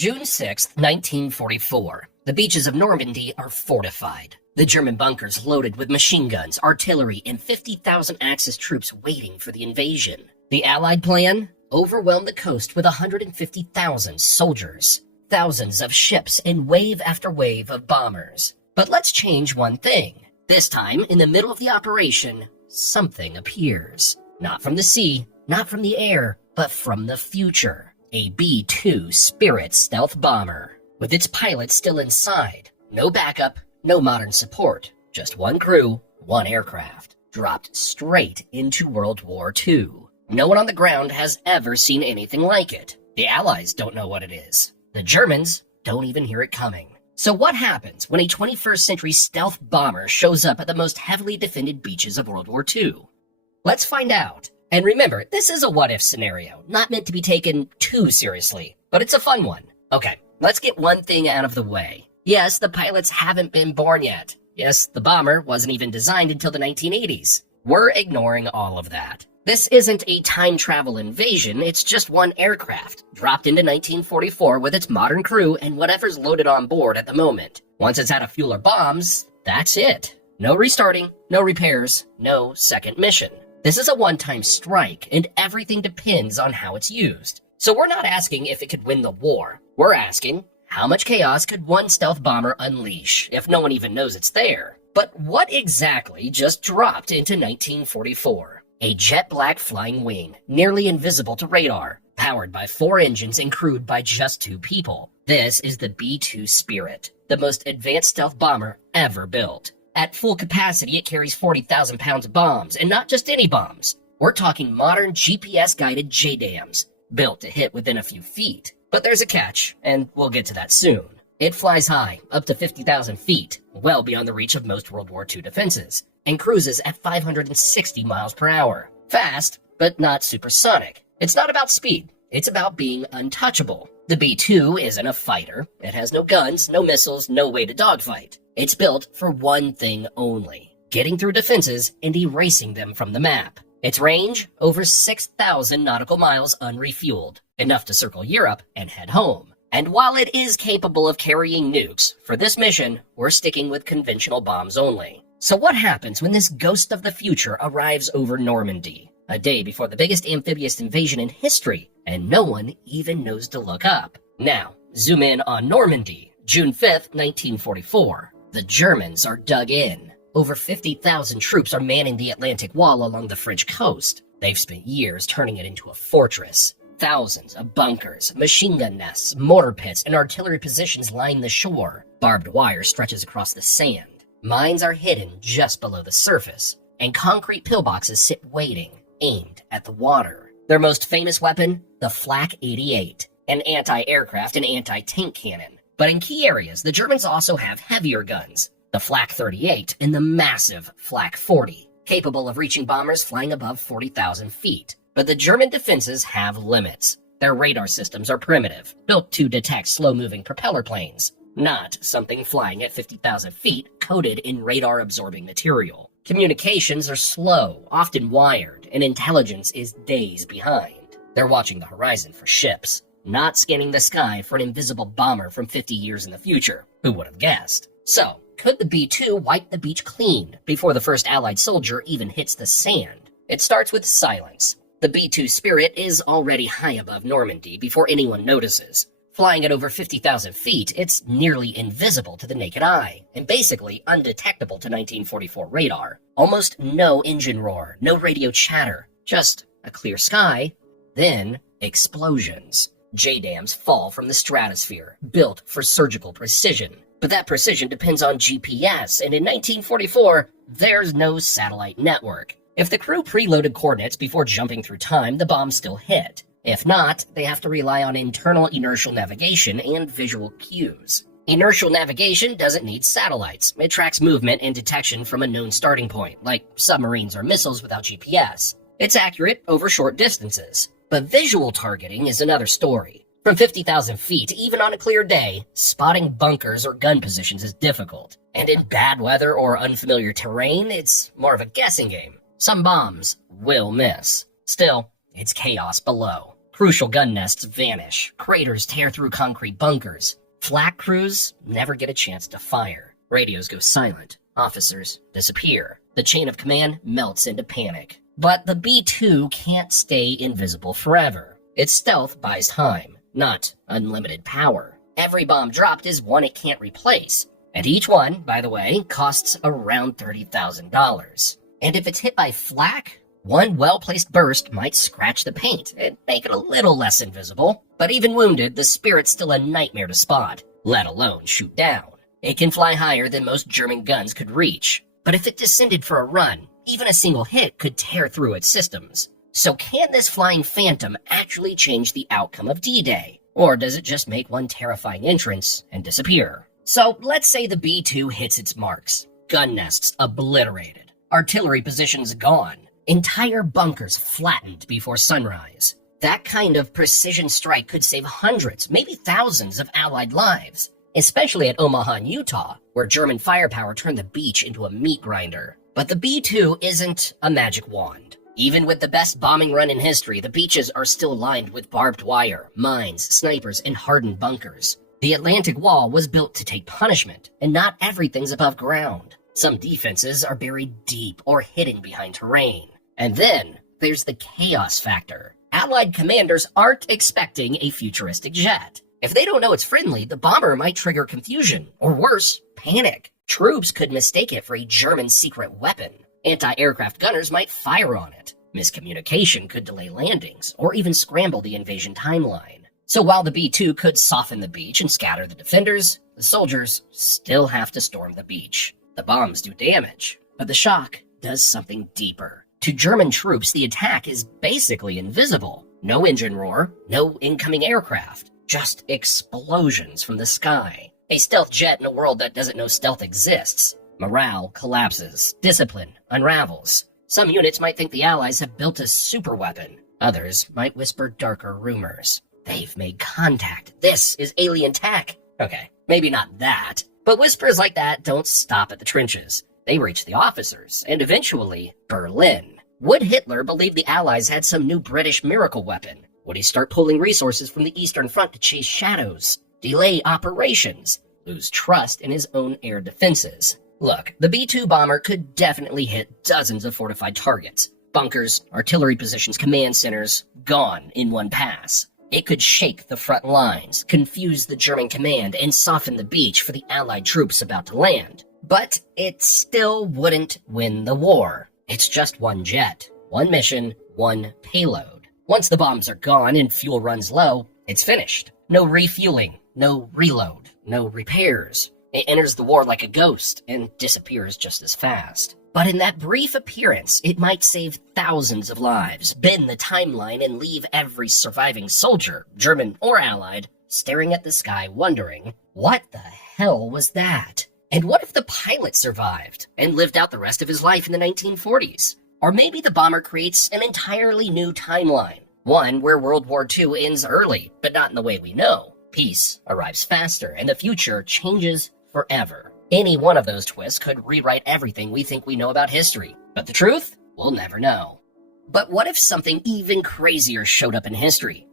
June 6, 1944. The beaches of Normandy are fortified. The German bunkers loaded with machine guns, artillery, and 50,000 Axis troops waiting for the invasion. The Allied plan? Overwhelm the coast with 150,000 soldiers, thousands of ships, and wave after wave of bombers. But let's change one thing. This time, in the middle of the operation, something appears. Not from the sea, not from the air, but from the future. A B-2 Spirit stealth bomber, with its pilot still inside. No backup, no modern support. Just one crew, one aircraft. Dropped straight into World War II. No one on the ground has ever seen anything like it. The Allies don't know what it is. The Germans don't even hear it coming. So what happens when a 21st century stealth bomber shows up at the most heavily defended beaches of World War II? Let's find out. And remember, this is a what-if scenario, not meant to be taken too seriously, but it's a fun one. Okay, let's get one thing out of the way. Yes, the pilots haven't been born yet. Yes, the bomber wasn't even designed until the 1980s. We're ignoring all of that. This isn't a time travel invasion, it's just one aircraft, dropped into 1944 with its modern crew and whatever's loaded on board at the moment. Once it's out of fuel or bombs, that's it. No restarting, no repairs, no second mission. This is a one-time strike, and everything depends on how it's used. So we're not asking if it could win the war. We're asking, how much chaos could one stealth bomber unleash if no one even knows it's there? But what exactly just dropped into 1944? A jet-black flying wing, nearly invisible to radar, powered by 4 engines and crewed by just 2 people. This is the B-2 Spirit, the most advanced stealth bomber ever built. At full capacity, it carries 40,000 pounds of bombs, and not just any bombs. We're talking modern GPS-guided JDAMs, built to hit within a few feet. But there's a catch, and we'll get to that soon. It flies high, up to 50,000 feet, well beyond the reach of most World War II defenses, and cruises at 560 miles per hour. Fast, but not supersonic. It's not about speed, it's about being untouchable. The B-2 isn't a fighter. It has no guns, no missiles, no way to dogfight. It's built for one thing only: getting through defenses and erasing them from the map. Its range, over 6,000 nautical miles unrefueled, enough to circle Europe and head home. And while it is capable of carrying nukes, for this mission, we're sticking with conventional bombs only. So what happens when this ghost of the future arrives over Normandy, a day before the biggest amphibious invasion in history, and no one even knows to look up? Now, zoom in on Normandy, June 5th, 1944. The Germans are dug in. Over 50,000 troops are manning the Atlantic Wall along the French coast. They've spent years turning it into a fortress. Thousands of bunkers, machine gun nests, mortar pits, and artillery positions line the shore. Barbed wire stretches across the sand. Mines are hidden just below the surface, and concrete pillboxes sit waiting, aimed at the water. Their most famous weapon? The Flak 88, an anti-aircraft and anti-tank cannon. But in key areas, the Germans also have heavier guns, the Flak 38 and the massive Flak 40, capable of reaching bombers flying above 40,000 feet. But the German defenses have limits. Their radar systems are primitive, built to detect slow-moving propeller planes, not something flying at 50,000 feet coated in radar-absorbing material. Communications are slow, often wired, and intelligence is days behind. They're watching the horizon for ships, not scanning the sky for an invisible bomber from 50 years in the future. Who would have guessed? So, could the B-2 wipe the beach clean before the first Allied soldier even hits the sand? It starts with silence. The B-2 Spirit is already high above Normandy before anyone notices. Flying at over 50,000 feet, it's nearly invisible to the naked eye, and basically undetectable to 1944 radar. Almost no engine roar, no radio chatter, just a clear sky, then explosions. JDAMs fall from the stratosphere, built for surgical precision. But that precision depends on GPS, and in 1944, there's no satellite network. If the crew preloaded coordinates before jumping through time, the bombs still hit. If not, they have to rely on internal inertial navigation and visual cues. Inertial navigation doesn't need satellites. It tracks movement and detection from a known starting point, like submarines or missiles without GPS. It's accurate over short distances. But visual targeting is another story. From 50,000 feet, even on a clear day, spotting bunkers or gun positions is difficult. And in bad weather or unfamiliar terrain, it's more of a guessing game. Some bombs will miss. Still, it's chaos below. Crucial gun nests vanish. Craters tear through concrete bunkers. Flak crews never get a chance to fire. Radios go silent. Officers disappear. The chain of command melts into panic. But the B-2 can't stay invisible forever. Its stealth buys time, not unlimited power. Every bomb dropped is one it can't replace. And each one, by the way, costs around $30,000. And if it's hit by flak, one well-placed burst might scratch the paint and make it a little less invisible. But even wounded, the Spirit's still a nightmare to spot, let alone shoot down. It can fly higher than most German guns could reach. But if it descended for a run, even a single hit could tear through its systems. So can this flying phantom actually change the outcome of D-Day? Or does it just make one terrifying entrance and disappear? So let's say the B-2 hits its marks. Gun nests obliterated. Artillery positions gone. Entire bunkers flattened before sunrise. That kind of precision strike could save hundreds, maybe thousands of Allied lives. Especially at Omaha, Utah, where German firepower turned the beach into a meat grinder. But the B-2 isn't a magic wand. Even with the best bombing run in history, the beaches are still lined with barbed wire, mines, snipers, and hardened bunkers. The Atlantic Wall was built to take punishment, and not everything's above ground. Some defenses are buried deep or hidden behind terrain. And then there's the chaos factor. Allied commanders aren't expecting a futuristic jet. If they don't know it's friendly, the bomber might trigger confusion, or worse, panic. Troops could mistake it for a German secret weapon. Anti-aircraft gunners might fire on it. Miscommunication could delay landings, or even scramble the invasion timeline. So while the B-2 could soften the beach and scatter the defenders, the soldiers still have to storm the beach. The bombs do damage, but the shock does something deeper. To German troops, the attack is basically invisible. No engine roar, no incoming aircraft. Just explosions from the sky. A stealth jet in a world that doesn't know stealth exists. Morale collapses. Discipline unravels. Some units might think the Allies have built a superweapon. Others might whisper darker rumors. They've made contact. This is alien tech. Okay, maybe not that. But whispers like that don't stop at the trenches. They reach the officers, and eventually, Berlin. Would Hitler believe the Allies had some new British miracle weapon? Would he start pulling resources from the Eastern Front to chase shadows, delay operations, lose trust in his own air defenses? Look, the B-2 bomber could definitely hit dozens of fortified targets. Bunkers, artillery positions, command centers, gone in one pass. It could shake the front lines, confuse the German command, and soften the beach for the Allied troops about to land. But it still wouldn't win the war. It's just one jet, one mission, one payload. Once the bombs are gone and fuel runs low, it's finished. No refueling, no reload, no repairs. It enters the war like a ghost and disappears just as fast. But in that brief appearance, it might save thousands of lives, bend the timeline, and leave every surviving soldier, German or Allied, staring at the sky wondering, what the hell was that? And what if the pilot survived and lived out the rest of his life in the 1940s? Or maybe the bomber creates an entirely new timeline, one where World War II ends early, but not in the way we know. Peace arrives faster, and the future changes forever. Any one of those twists could rewrite everything we think we know about history, but the truth, we'll never know. But what if something even crazier showed up in history?